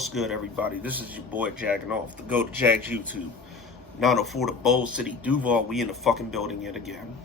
What's good, everybody? This is your boy Jaginoff, the Go to Jags YouTube. 904 to Bowl City, Duval. We in the fucking building yet again.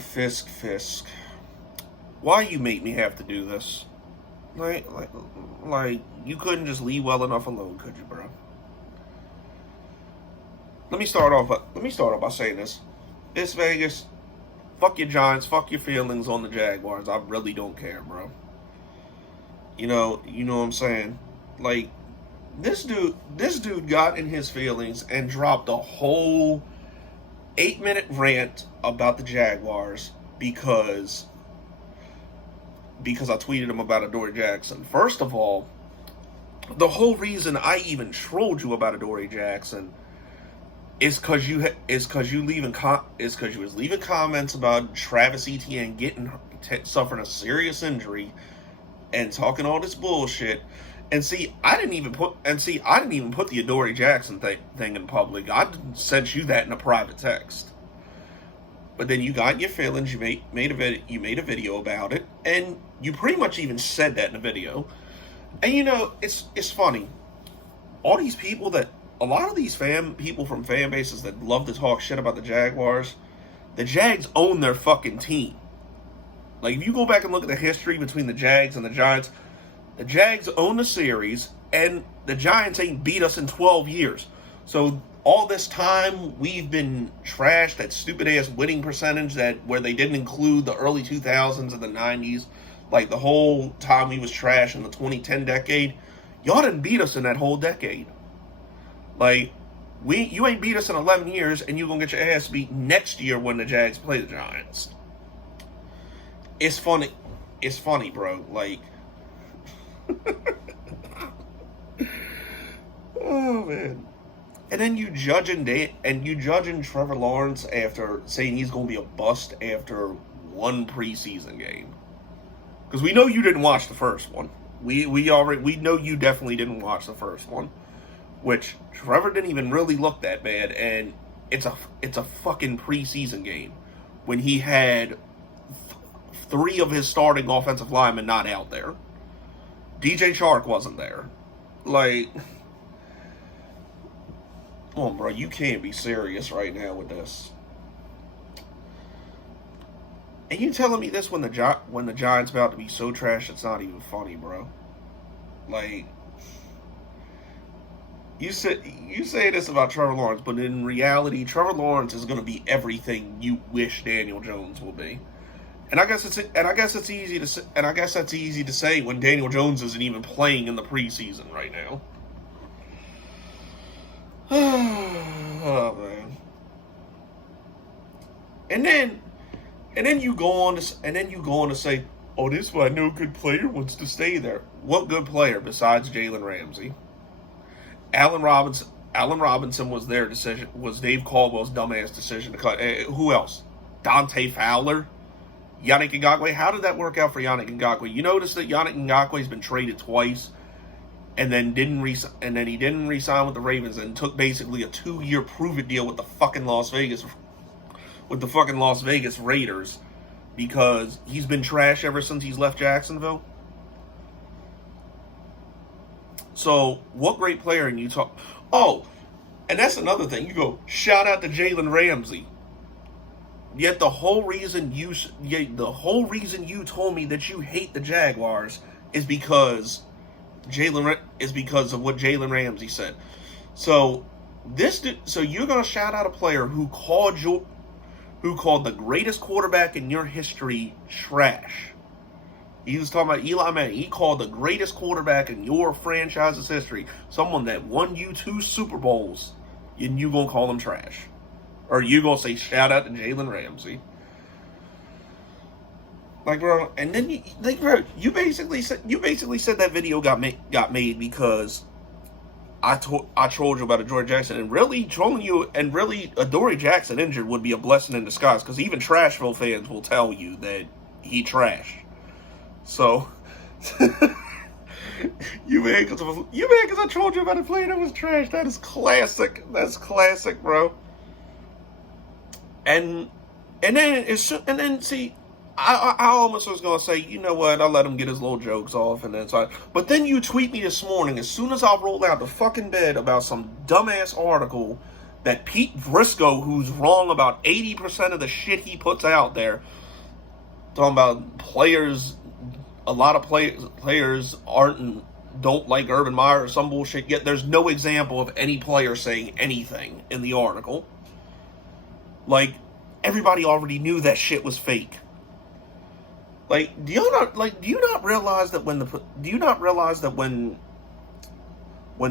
Fisk. Why you make me have to do this? Like, you couldn't just leave well enough alone, could you, bro? Let me start off by saying this. It's Vegas. Fuck your Giants. Fuck your feelings on the Jaguars. I really don't care, bro. You know what I'm saying? Like, this dude got in his feelings and dropped a whole 8-minute rant about the Jaguars because I tweeted him about Adoree Jackson. First of all, the whole reason I even trolled you about Adoree Jackson is because you was leaving comments about Travis Etienne suffering a serious injury and talking all this bullshit. And see, I didn't even put the Adoree Jackson thing in public. I sent you that in a private text. But then you got in your feelings. You made a video about it, and you pretty much even said that in the video. And it's funny. A lot of these people from fan bases that love to talk shit about the Jaguars, the Jags own their fucking team. Like, if you go back and look at the history between the Jags and the Giants, the Jags own the series, and the Giants ain't beat us in 12 years. So all this time, we've been trashed, that stupid-ass winning percentage where they didn't include the early 2000s and the 90s. Like, the whole time we was trash in the 2010 decade. Y'all didn't beat us in that whole decade. Like, you ain't beat us in 11 years, and you're going to get your ass beat next year when the Jags play the Giants. It's funny. It's funny, bro. Like, oh, man. And then you judging Trevor Lawrence after saying he's going to be a bust after one preseason game. Because we know you didn't watch the first one. We know you definitely didn't watch the first one. Which Trevor didn't even really look that bad, and it's a fucking preseason game when he had 3 of his starting offensive linemen not out there. DJ Chark wasn't there. Like, come on, bro, you can't be serious right now with this. And you telling me this when the Giants about to be so trash it's not even funny, bro? Like, You say this about Trevor Lawrence, but in reality, Trevor Lawrence is going to be everything you wish Daniel Jones will be. And I guess that's easy to say when Daniel Jones isn't even playing in the preseason right now. Oh, man. And then you go on to say, "Oh, this is why no good player wants to stay there." What good player besides Jalen Ramsey? Allen Robinson was their decision. Was Dave Caldwell's dumbass decision to cut? Who else? Dante Fowler, Yannick Ngakoue. How did that work out for Yannick Ngakoue? You notice that Yannick Ngakoue's been traded twice, and then he didn't re-sign with the Ravens, and took basically a 2-year prove-it deal with the fucking Las Vegas Raiders, because he's been trash ever since he's left Jacksonville. So, what great player in Utah? Oh, and that's another thing. You go, shout out to Jalen Ramsey. Yet the whole reason you told me that you hate the Jaguars is because of what Jalen Ramsey said. So you're gonna shout out a player who called the greatest quarterback in your history trash. He was talking about Eli Manning. He called the greatest quarterback in your franchise's history, someone that won you 2 Super Bowls, and you gonna call him trash, or you gonna say shout out to Jalen Ramsey? Like, bro, and then you basically said that video got made because I trolled you about Adoree Jackson, and really trolling you, and really Adoree Jackson injured would be a blessing in disguise, because even Trashville fans will tell you that he trash. So, you mad because I told you about a player that was trash. That is classic. That's classic, bro. And And then see, I almost was gonna say, you know what, I'll let him get his little jokes off, and then so. But then you tweet me this morning as soon as I rolled out the fucking bed about some dumbass article that Pete Briscoe, who's wrong about 80% of the shit he puts out there, talking about players, a lot of players don't like Urban Meyer or some bullshit. Yet there's no example of any player saying anything in the article. Like, everybody already knew that shit was fake. Like, do you not realize that when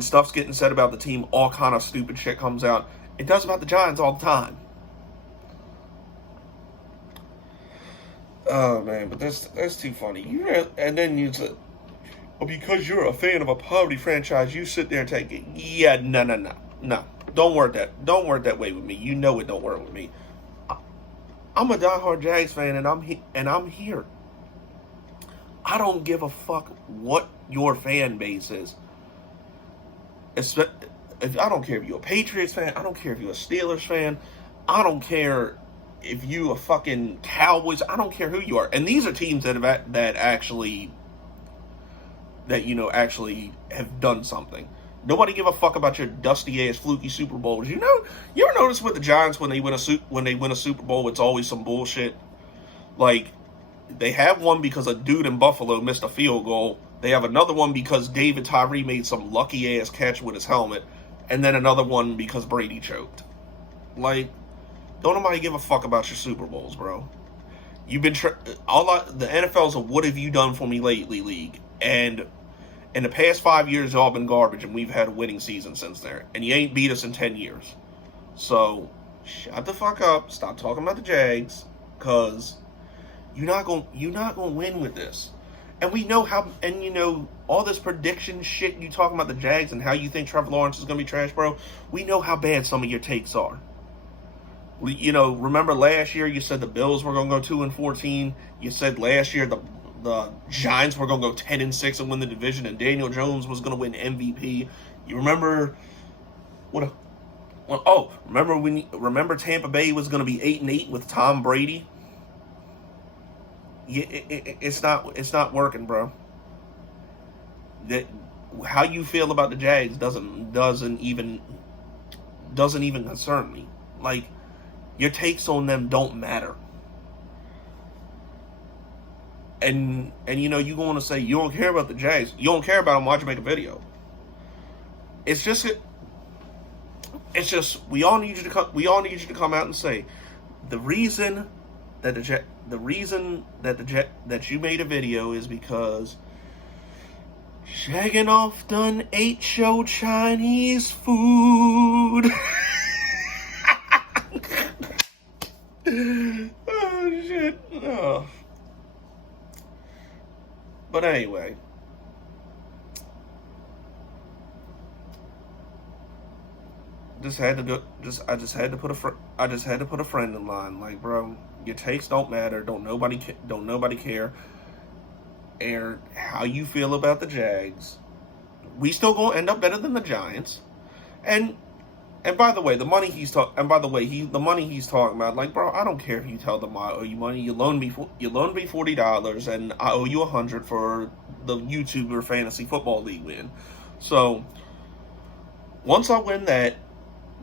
stuff's getting said about the team, all kind of stupid shit comes out? It does about the Giants all the time. Oh man, but that's too funny. And then you said, well, because you're a fan of a poverty franchise, you sit there and take it. Yeah, no. Don't work that way with me. You know it don't work with me. I'm a diehard Jags fan, and I'm here. I don't give a fuck what your fan base is. I don't care if you're a Patriots fan. I don't care if you're a Steelers fan. I don't care if you a fucking Cowboys. I don't care who you are. And these are teams that actually have done something. Nobody give a fuck about your dusty ass fluky Super Bowls. You ever notice with the Giants when they win a Super Bowl, it's always some bullshit. Like, they have one because a dude in Buffalo missed a field goal. They have another one because David Tyree made some lucky ass catch with his helmet, and then another one because Brady choked. Like, don't nobody give a fuck about your Super Bowls, bro. You've been the NFL's a what have you done for me lately league, and in the past 5 years, y'all been garbage, and we've had a winning season since there. And you ain't beat us in 10 years. So, shut the fuck up. Stop talking about the Jags, because you're not gonna win with this. And we know how, and all this prediction shit you talking about the Jags and how you think Trevor Lawrence is gonna be trash, bro. We know how bad some of your takes are. Remember last year you said the Bills were gonna go 2-14. You said last year the Giants were going to go 10-6 and win the division, and Daniel Jones was going to win MVP. You remember remember Tampa Bay was going to be 8-8 with Tom Brady? Yeah, it's not working, bro. That how you feel about the Jags doesn't even concern me. Like, your takes on them don't matter. And you going to say you don't care about the Jags. You don't care about them. Why'd you make a video? It's just we all need you to come out and say the reason that you made a video is because Jaginoff done ate show Chinese food. Oh shit. Oh. But anyway, I just had to put a friend in line. Like, bro, your takes don't matter. Don't nobody care. And how you feel about the Jags, we still gonna end up better than the Giants. And by the way, the money he's talking about, like, bro, I don't care if you tell them I owe you money. You loaned me $40, and I owe you $100 for the YouTuber fantasy football league win. So once I win that,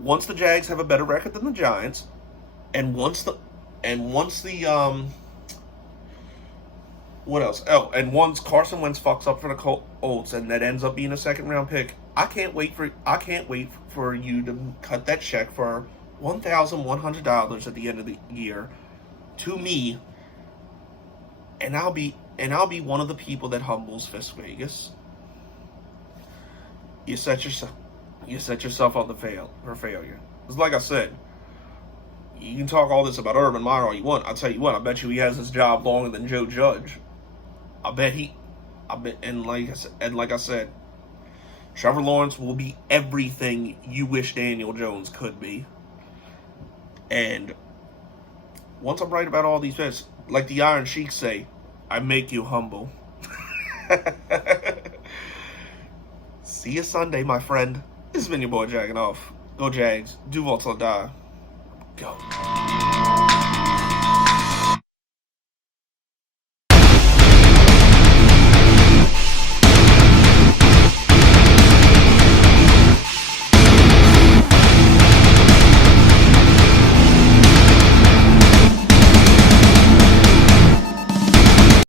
once the Jags have a better record than the Giants, and once Carson Wentz fucks up for the Colts and that ends up being a second round pick, I can't wait for you to cut that check for $1,100 at the end of the year to me, and I'll be one of the people that humbles Fisk Vegas. You set yourself up for failure. It's like I said, you can talk all this about Urban Meyer all you want. I'll tell you what, I bet you he has this job longer than Joe Judge. And like I said, Trevor Lawrence will be everything you wish Daniel Jones could be. And once I'm right about all these bets, like the Iron Sheiks say, I make you humble. See you Sunday, my friend. This has been your boy Jaginoff. Go Jags. Do what till die. Go.